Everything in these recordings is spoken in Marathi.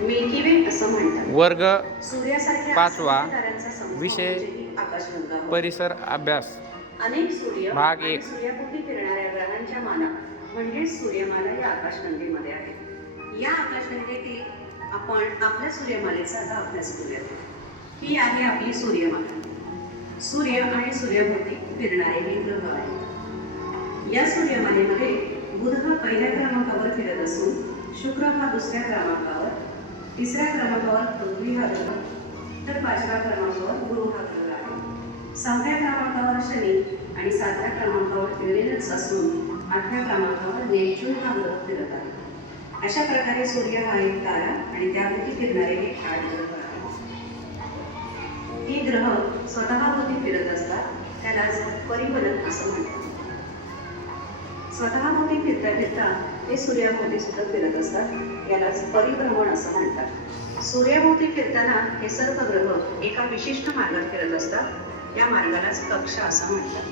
मिल्की वे असं म्हणतात। वर्ग सूर्यासारख्या 5वा असंख्य ताऱ्यांचा समूह विषय म्हणजे आकाशगंगा होय। परिसर अभ्यास अनेक सूर्य भाग आणि 1 सूर्याभोवती फिरणाऱ्या ग्रहांच्या माला म्हणजे सूर्यमाला या आकाशगंगेमध्ये आहे। या आकाशगंगेतील आपण आपल्या सूर्यमालेचा आता अभ्यास करूयात। ही आहे आपली सूर्यमाला। सूर्य आणि सूर्याभोवती फिरणारे हे ग्रह आहेत। या सूर्यमालेमध्ये बुध हा पहिल्या क्रमांकावर फिरत असून शुक्र हा दुसऱ्या क्रमांकावर, तिसऱ्या क्रमांकावर पृथ्वी हा ग्रह, तर 5व्या क्रमांकावर गुरु हा ग्रह आहे। 6व्या क्रमांकावर शनी आणि 7व्या क्रमांकावर युरेनस असून 8व्या क्रमांकावर नेपच्यून हा ग्रह फिरत आहे। अशा प्रकारे सूर्य हा एक तारा आणि त्याभोवती फिरणारे हे 8 ग्रह आहेत। हे ग्रह स्वतःभोवती फिरत असतात, त्यालाच परिभ्रमण असं म्हणतात। स्वतःभोवती फिरता फिरता ते सूर्याभोवती सुद्धा फिरत असतात, यालाच परिभ्रमण असं म्हणतात। सूर्याभोवती फिरताना हे सर्व ग्रह एका विशिष्ट मार्गात फिरत असतात, या मार्गालाच कक्षा असं म्हणतात।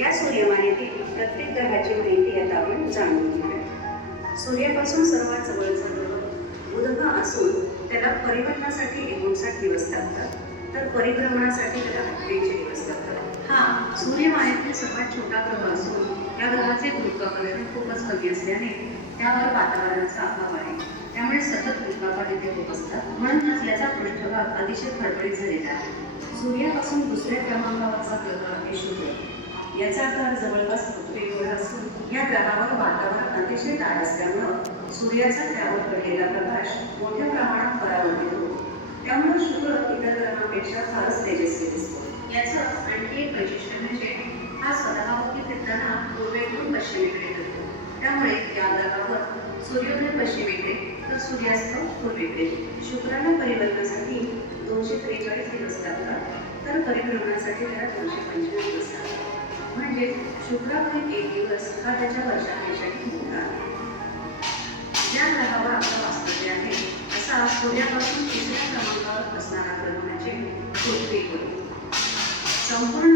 या सूर्यमालेतील प्रत्येक ग्रहाची माहिती आता आपण जाणून घेऊया। सूर्यापासून सर्वात जवळचा ग्रह बुध हा असून त्याला परिभ्रमणासाठी 59 दिवस लागतात, तर परिभ्रमणासाठी त्याला 48 दिवस लागतात। हा सूर्यमालेतील सर्वात छोटा ग्रह असून या ग्रहाचे गुरुत्वाकर्षण खूपच कमी असल्याने त्यावर वातावरणाचा अभाव आहे, त्यामुळे सतत उल्कापात इथे होत असतात, म्हणूनच याचा पृष्ठभाग अतिशय खडबडीत झालेला आहे। सूर्यापासून दुसऱ्या क्रमांकावरचा ग्रह आहे शुक्र। याचा आकार जवळपास पृथ्वी एवढा असून या ग्रहावर वातावरण अतिशय दाट असल्यामुळं सूर्याचा त्यावर पडलेला प्रकाश मोठ्या प्रमाणात परावर्तित होतो, त्यामुळे शुक्र इतर ग्रहांपेक्षा फारच तेजस्वी दिसतो। याचं आणखी एक वैशिष्ट्य म्हणजे हा स्वतःभोवती फिरताना पूर्वेकडून पश्चिमेकडे फिरतो, त्यामुळे या ग्रहावर सूर्योदय पश्चिमेकडे तर सूर्यास्त पूर्वेकडे। शुक्राला परिभ्रमणासाठी 243 दिवस लागतात, तर परिभ्रमणासाठी त्याला 225 दिवस लागतात। म्हणजे शुक्रावरील एक दिवस हा त्याच्या वर्षापेक्षाही मोठा आहे। ज्या ग्रहावर आपलं वास्तव्य आहे असा सूर्यापासून 3ऱ्या क्रमांकावर असणारा ग्रह म्हणजे पृथ्वी होय। संपूर्ण